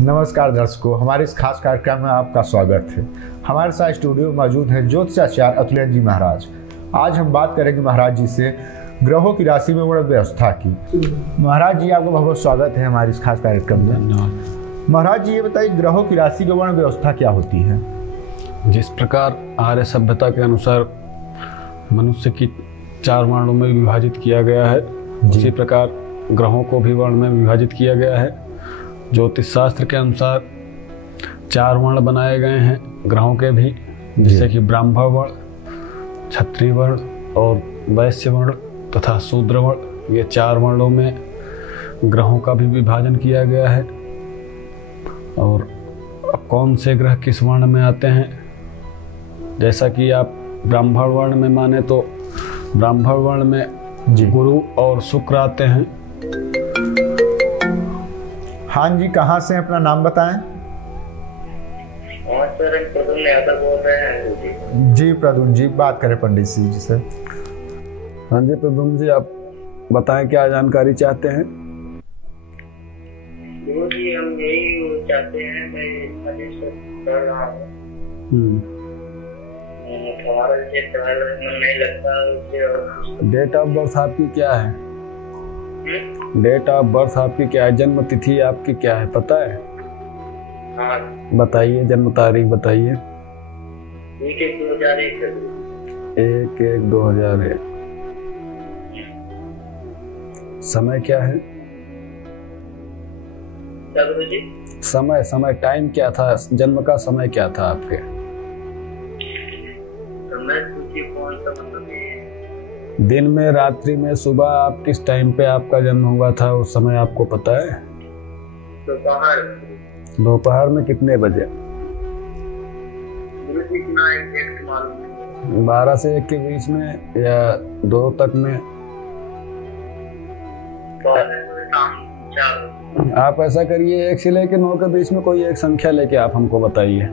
नमस्कार दर्शकों, हमारे इस खास कार्यक्रम में आपका स्वागत है। हमारे साथ स्टूडियो में मौजूद हैं ज्योतिषाचार्य अतुलेन्द्र जी महाराज। आज हम बात करेंगे महाराज जी से ग्रहों की राशि में व्यवस्था की। महाराज जी, आपका बहुत बहुत स्वागत है हमारे इस खास कार्यक्रम में। महाराज जी, ये बताइए ग्रहों की राशि विवरण व्यवस्था क्या होती है? जिस प्रकार आर्य सभ्यता के अनुसार मनुष्य की 4 वर्णों में विभाजित किया गया है, उसी प्रकार ग्रहों को भी वर्ण में विभाजित किया गया है। ज्योतिष शास्त्र के अनुसार 4 वर्ण बनाए गए हैं ग्रहों के भी, जैसे कि ब्राह्मण वर्ण, क्षत्रिय वर्ण और वैश्य वर्ण तथा शूद्र वर्ण। ये 4 वर्णों में ग्रहों का भी विभाजन किया गया है। और अब कौन से ग्रह किस वर्ण में आते हैं, जैसा कि आप ब्राह्मण वर्ण में माने तो ब्राह्मण वर्ण में गुरु और शुक्र आते हैं। हाँ जी, कहाँ से अपना नाम बताएं? सर, प्रदुम्न यादव बोल रहे हैं जी प्रदुम्न जी, बात करें पंडित जी से। हाँ जी प्रदुम्न जी, आप बताएं क्या जानकारी चाहते हैं? जी, हम यही चाहते हैं, मैं कर रहा हूँ, हमारा मन नहीं लगता। डेट ऑफ बर्थ आपकी क्या है? डेट ऑफ बर्थ आपकी क्या है? जन्म तिथि आपकी क्या है, पता है? हाँ बताइए, जन्म तारीख बताइए। 1/1/2001। 1/1/2001। समय क्या है? समय टाइम क्या था? जन्म का समय क्या था आपके? समय कौन सा, मतलब दिन में, रात्रि में, सुबह, आप किस टाइम पे आपका जन्म हुआ था, उस समय आपको पता है? दोपहर। दोपहर में कितने बजे? 12 से 1 के बीच में या 2 तक में? आप ऐसा करिए, 1 से लेके 9 के बीच में कोई एक संख्या लेके आप हमको बताइए।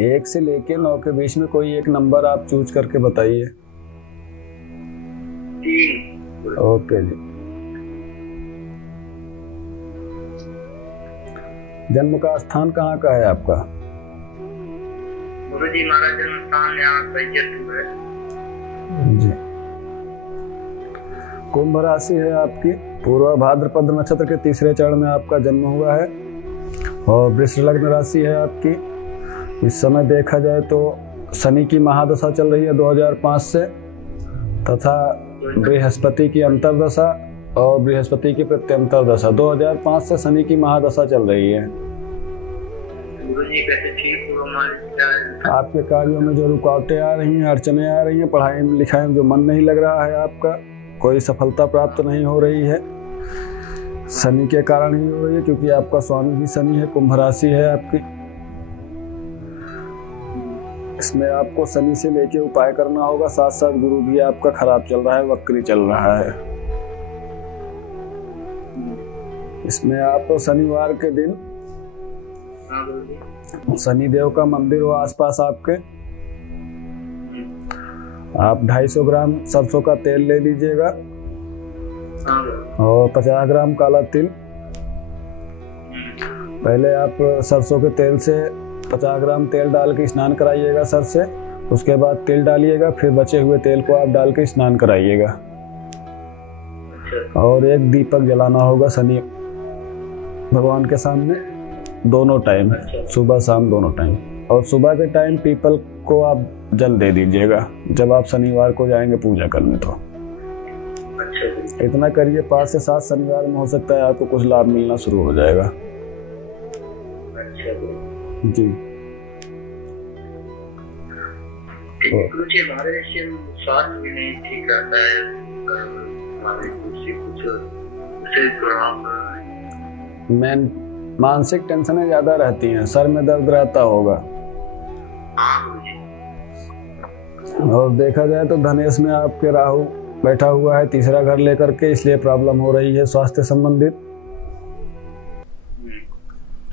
1 से लेके 9 के बीच में कोई एक नंबर आप चूज करके बताइए। ओके जी। जन्म का स्थान कहाँ का है आपका? गुरुजी, हमारा जन्म स्थान यहाँ बैजयपुर है जी। कुंभ राशि है आपकी, पूर्व भाद्रपद नक्षत्र के 3रे चरण में आपका जन्म हुआ है और वृष लग्न राशि है आपकी। इस समय देखा जाए तो शनि की महादशा चल रही है 2005 से, तथा बृहस्पति की अंतर्दशा और बृहस्पति की प्रत्यंतर दशा 2005 से शनि की महादशा चल रही है। आपके कार्यों में जो रुकावटें आ रही हैं, अड़चने आ रही हैं, पढ़ाई लिखाई में जो मन नहीं लग रहा है आपका, कोई सफलता प्राप्त नहीं हो रही है, शनि के कारण ही हो रही है, क्योंकि आपका स्वामी भी शनि है, कुंभ राशि है आपकी। इसमें आपको शनि से लेके उपाय करना होगा। साथ साथ गुरु भी आपका खराब चल रहा है, वक्री चल रहा है। इसमें आप शनिवार के दिन शनिदेव का मंदिर हो आसपास आपके, आप 250 ग्राम सरसों का तेल ले लीजिएगा और 50 ग्राम काला तिल। पहले आप सरसों के तेल से 50 ग्राम तेल डाल के स्नान कराइएगा सर से, उसके बाद तिल डालिएगा, फिर बचे हुए तेल को आप डाल के स्नान कराइएगा। और एक दीपक जलाना होगा शनि भगवान के सामने दोनों टाइम, सुबह शाम दोनों टाइम। और सुबह के टाइम पीपल को आप जल दे दीजिएगा जब आप शनिवार को जाएंगे पूजा करने। तो इतना करिए, 5 से 7 शनिवार में हो सकता है आपको कुछ लाभ मिलना शुरू हो जाएगा जी। स्वास्थ्य भी नहीं ठीक रहता है, मानसिक टेंशनें ज्यादा रहती हैं, सर में दर्द रहता होगा। और देखा जाए तो धनेश में आपके राहु बैठा हुआ है 3रा घर लेकर के, इसलिए प्रॉब्लम हो रही है स्वास्थ्य संबंधित।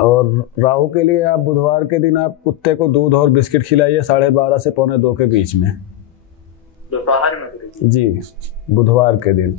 और राहु के लिए आप बुधवार के दिन आप कुत्ते को दूध और बिस्किट खिलाइए 12:30 से 1:45 के बीच में, दोपहर में जी, बुधवार के दिन।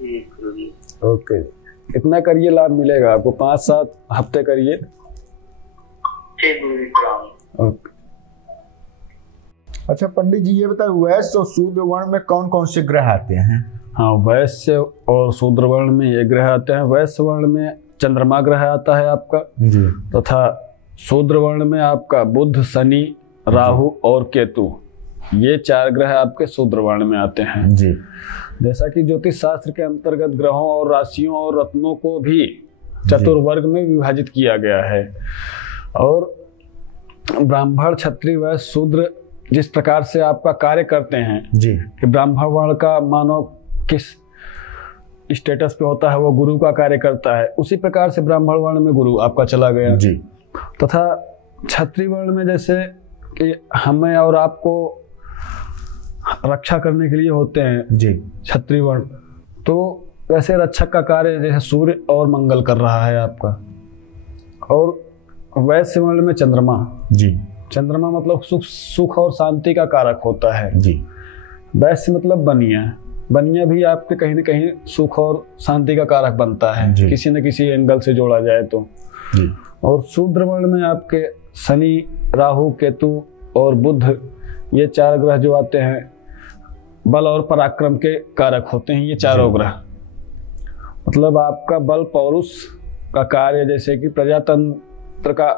जी गुरुजी। ओके, कितना करिए लाभ मिलेगा आपको? 5-7 हफ्ते करिए। ठीक गुरुजी, प्रणाम। ओके। अच्छा पंडित जी ये बताइए, वैश्य और शूद्र वर्ण में कौन कौन से ग्रह आते हैं? हाँ, वैश्य और शूद्र वर्ण में ये ग्रह आते हैं। वैश्य वर्ण में चंद्रमा ग्रह आता है आपका, जी। तथा शूद्र वर्ण में आपका बुध, शनि, राहु और केतु, ये 4 ग्रह आपके शूद्र वर्ण में आते हैं। जी। जैसा कि ज्योतिष शास्त्र के अंतर्गत ग्रहों और राशियों और रत्नों को भी चतुर्वर्ग में विभाजित किया गया है। और ब्राह्मण, क्षत्रिय, वैश्य, शूद्र जिस प्रकार से आपका कार्य करते हैं जी, कि ब्राह्मण वर्ण का मानो किस स्टेटस पे होता है, वो गुरु का कार्य करता है, उसी प्रकार से ब्राह्मण वर्ण में गुरु आपका चला गया जी। तथा क्षत्रिय वर्ण में जैसे कि हमें और आपको रक्षा करने के लिए होते हैं जी। क्षत्रिय वर्ण, तो वैसे रक्षक का कार्य जैसे सूर्य और मंगल कर रहा है आपका। और वैश्य वर्ण में चंद्रमा, जी। चंद्रमा मतलब सुख और शांति का कारक होता है। जी। वैश्य मतलब बनिया, बनिया भी आपके कहीं न कहीं सुख और शांति का कारक बनता है किसी न किसी एंगल से जोड़ा जाए तो। जी। और शूद्र वर्ण में आपके शनि, राहु, केतु और बुध, ये 4 ग्रह जो आते हैं बल और पराक्रम के कारक होते हैं। ये चारों ग्रह मतलब आपका बल पौरुष का कार्य, जैसे कि प्रजातंत्र का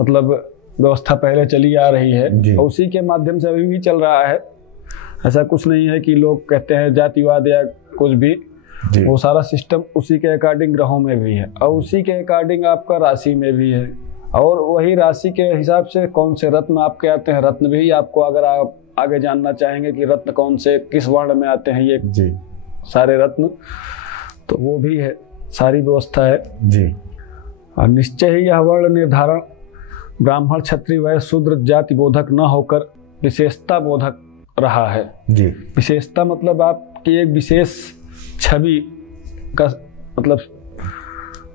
मतलब व्यवस्था पहले चली आ रही है और उसी के माध्यम से अभी भी चल रहा है। ऐसा कुछ नहीं है कि लोग कहते हैं जातिवाद या कुछ भी, वो सारा सिस्टम उसी के अकॉर्डिंग ग्रहों में भी है और उसी के अकॉर्डिंग आपका राशि में भी है। और वही राशि के हिसाब से कौन से रत्न आपके आते हैं, रत्न भी आपको अगर आप आगे जानना चाहेंगे कि रत्न कौन से किस वर्ण में आते हैं, ये सारे रत्न, तो वो भी है, सारी व्यवस्था है जी। और निश्चय ही यह वर्ण निर्धारण ब्राह्मण, क्षत्रिय, वैश्य, शूद्र जाति बोधक न होकर विशेषता बोधक रहा है जी। विशेषता मतलब आपकी एक विशेष छवि का मतलब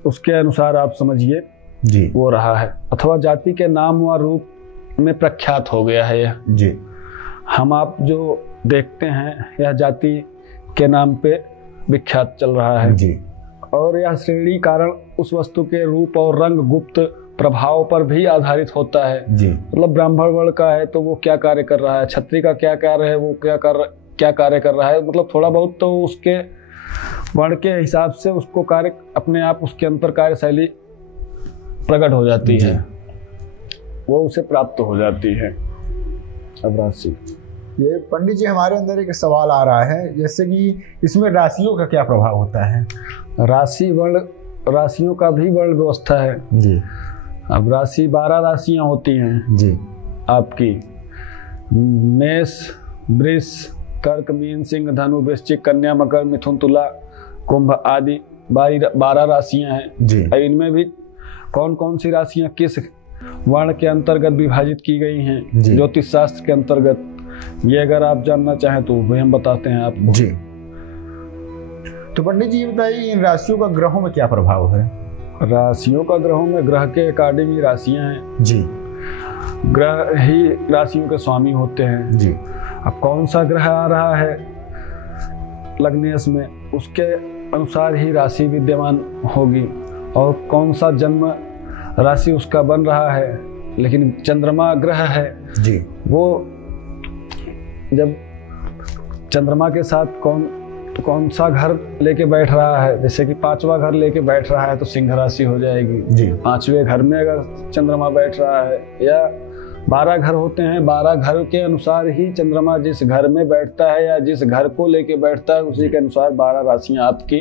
उसके अनुसार आप समझिए जी, वो रहा है, अथवा जाति के नाम व रूप में प्रख्यात हो गया है यह जी। हम आप जो देखते हैं यह जाति के नाम पे विख्यात चल रहा है जी। और यह श्रेणी कारण उस वस्तु के रूप और रंग गुप्त प्रभाव पर भी आधारित होता है जी। मतलब ब्राह्मण वर्ण का है तो वो क्या कार्य कर रहा है, क्षत्रिय का क्या कार्य है, वो क्या कार्य कर रहा है, मतलब थोड़ा बहुत तो उसके वर्ण के हिसाब से उसको कार्य अपने आप उसके अंतर कार्यशैली प्रकट हो जाती है, वो उसे प्राप्त हो जाती है। अब राशि, ये पंडित जी हमारे अंदर एक सवाल आ रहा है, जैसे कि इसमें राशियों का क्या प्रभाव होता है? राशि वर्ण, राशियों का भी वर्ण व्यवस्था है जी। अब राशि 12 राशियां होती हैं जी आपकी, मेष, वृष, कर्क, मीन, सिंह, धनु, वृश्चिक, कन्या, मकर, मिथुन, तुला, कुंभ आदि 12 राशियां हैं जी। इनमें भी कौन कौन सी राशियां किस वर्ण के अंतर्गत विभाजित की गई हैं ज्योतिष शास्त्र के अंतर्गत, ये अगर आप जानना चाहें तो वही हम बताते हैं आपको जी। तो पंडित जी बताइए इन राशियों का ग्रहों में क्या प्रभाव है? राशियों का ग्रहों में ग्रह के अकॉर्डिंग ही राशियां हैं जी। ग्रह ही राशियों के स्वामी होते हैं जी। अब कौन सा ग्रह आ रहा है लग्नेश में, उसके अनुसार ही राशि विद्यमान होगी और कौन सा जन्म राशि उसका बन रहा है। लेकिन चंद्रमा ग्रह है जी, वो जब चंद्रमा के साथ कौन सा घर लेके बैठ रहा है, जैसे कि 5वां घर लेके बैठ रहा है तो सिंह राशि हो जाएगी जी। 5वें घर में अगर चंद्रमा बैठ रहा है, या 12 घर होते हैं, 12 घर के अनुसार ही चंद्रमा जिस घर में बैठता है या जिस घर को लेके बैठता है उसी के अनुसार 12 राशियां आपकी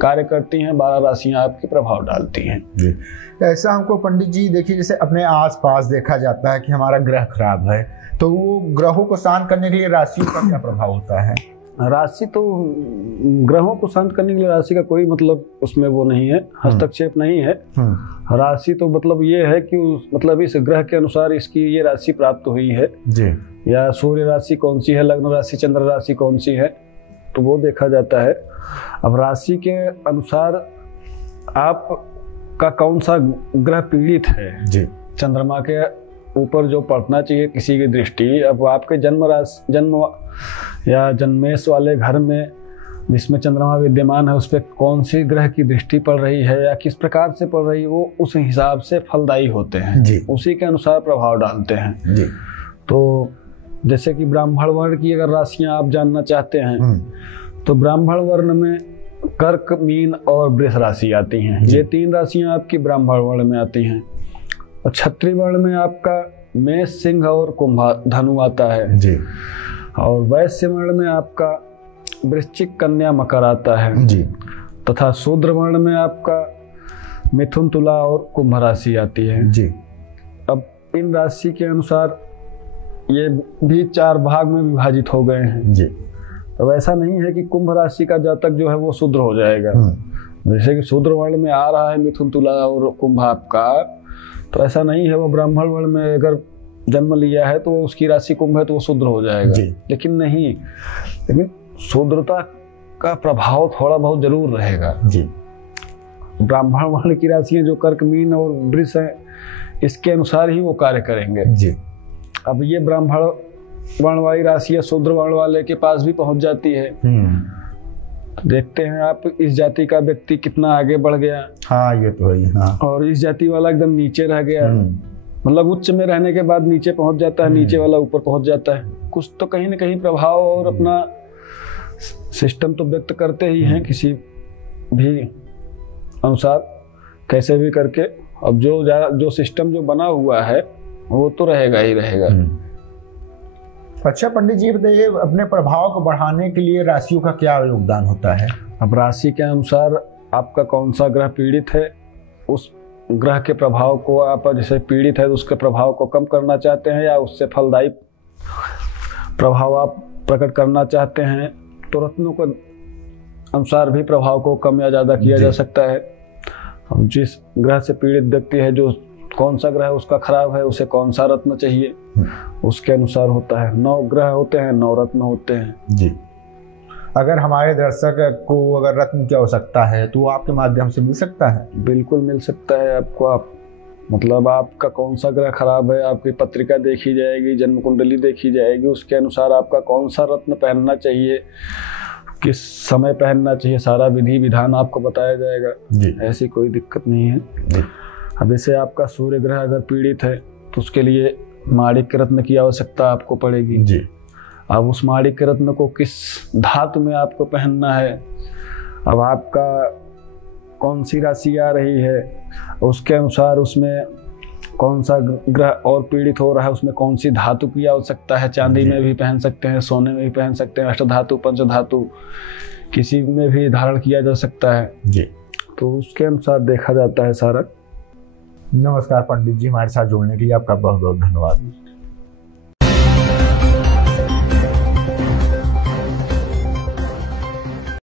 कार्य करती हैं, 12 राशियां आपके प्रभाव डालती हैं जी। ऐसा हमको पंडित जी देखिए, जैसे अपने आसपास देखा जाता है कि हमारा ग्रह खराब है, तो वो ग्रहों को शांत करने के लिए राशियों का क्या प्रभाव होता है? राशि तो ग्रहों को शांत करने के लिए राशि का कोई मतलब उसमें वो नहीं है, हस्तक्षेप नहीं है। राशि तो मतलब ये है कि मतलब इस ग्रह के अनुसार इसकी ये राशि प्राप्त हुई है जी। या सूर्य राशि कौन सी है, लग्न राशि, चंद्र राशि कौन सी है, तो वो देखा जाता है। अब राशि के अनुसार आप का कौन सा ग्रह पीड़ित है जी, चंद्रमा के ऊपर जो पड़ना चाहिए किसी की दृष्टि, अब आपके जन्म या जन्मेश वाले घर में जिसमें चंद्रमा विद्यमान है उस पर कौन सी ग्रह की दृष्टि पड़ रही है या किस प्रकार से पड़ रही है, वो उस हिसाब से फलदायी होते हैं जी। उसी के अनुसार प्रभाव डालते हैं जी। तो जैसे कि ब्राह्मण वर्ण की अगर राशियां आप जानना चाहते हैं तो ब्राह्मण वर्ण में कर्क, मीन और वृष राशि आती हैं। ये 3 राशियां आपकी ब्राह्मण वर्ण में आती हैं। और क्षत्रिय वर्ण में आपका मेष, सिंह और कुंभ, धनु आता है जी। और वैश्य वर्ण में आपका वृश्चिक, कन्या, मकर आता है जी। तथा शूद्र वर्ण में आपका मिथुन, तुला और कुंभ राशि आती है जी। अब इन राशि के अनुसार ये भी 4 भाग में विभाजित हो गए हैं जी। तो ऐसा नहीं है कि कुंभ राशि का जातक जो है वो शूद्र हो जाएगा। जैसे कि शूद्र वर्ण में आ रहा है मिथुन, तुला और कुंभ आपका, तो ऐसा नहीं है वो ब्राह्मण वर्ण में अगर जन्म लिया है तो उसकी राशि कुंभ है तो वो शूद्र हो जाएगा जी। लेकिन नहीं, लेकिन शूद्रता का प्रभाव थोड़ा बहुत जरूर रहेगा जी। ब्राह्मण वर्ण की राशियां जो कर्क, मीन और वृष है इसके अनुसार ही वो कार्य करेंगे जी। अब ये ब्राह्मण वर्ण वाली राशियां शूद्र वर्ण वाले के पास भी पहुंच जाती है। देखते हैं आप इस जाति का व्यक्ति कितना आगे बढ़ गया। हाँ ये तो है। हाँ। और इस जाति वाला एकदम नीचे रह गया, मतलब उच्च में रहने के बाद नीचे पहुंच जाता है, नीचे वाला ऊपर पहुंच जाता है। कुछ तो कहीं ना कहीं प्रभाव और अपना सिस्टम तो व्यक्त करते ही हैं किसी भी अनुसार कैसे भी करके। अब जो सिस्टम जो बना हुआ है वो तो रहेगा ही रहेगा। अच्छा पंडित जी बताइए, अपने प्रभाव को बढ़ाने के लिए राशियों का क्या योगदान होता है? अब राशि के अनुसार आपका कौन सा ग्रह पीड़ित है, उस ग्रह के प्रभाव को आप जैसे पीड़ित है तो उसके प्रभाव को कम करना चाहते हैं या उससे फलदायी प्रभाव आप प्रकट करना चाहते हैं तो रत्नों के अनुसार भी प्रभाव को कम या ज़्यादा किया जा सकता है। अब जिस ग्रह से पीड़ित व्यक्ति है, जो कौन सा ग्रह उसका खराब है, उसे कौन सा रत्न चाहिए उसके अनुसार होता है। 9 ग्रह होते हैं, 9 रत्न होते हैं जी। अगर हमारे दर्शक को अगर रत्न की आवश्यकता है तो आपके माध्यम से मिल सकता है? बिल्कुल मिल सकता है आपको। आप मतलब आपका कौन सा ग्रह खराब है, आपकी पत्रिका देखी जाएगी, जन्म कुंडली देखी जाएगी, उसके अनुसार आपका कौन सा रत्न पहनना चाहिए, किस समय पहनना चाहिए, सारा विधि विधान आपको बताया जाएगा जी। ऐसी कोई दिक्कत नहीं है जी। अब जैसे आपका सूर्य ग्रह अगर पीड़ित है तो उसके लिए माणिक्य रत्न की आवश्यकता आपको पड़ेगी जी। अब उस माणिक्य रत्न को किस धातु में आपको पहनना है, अब आपका कौन सी राशि आ रही है उसके अनुसार उसमें कौन सा ग्रह और पीड़ित हो रहा है, उसमें कौन सी धातु की आवश्यकता है। चांदी में भी पहन सकते हैं, सोने में भी पहन सकते हैं, अष्टधातु, पंचधातु किसी में भी धारण किया जा सकता है जी। तो उसके अनुसार देखा जाता है सारा। नमस्कार पंडित जी, हमारे साथ जुड़ने के लिए आपका बहुत बहुत धन्यवाद।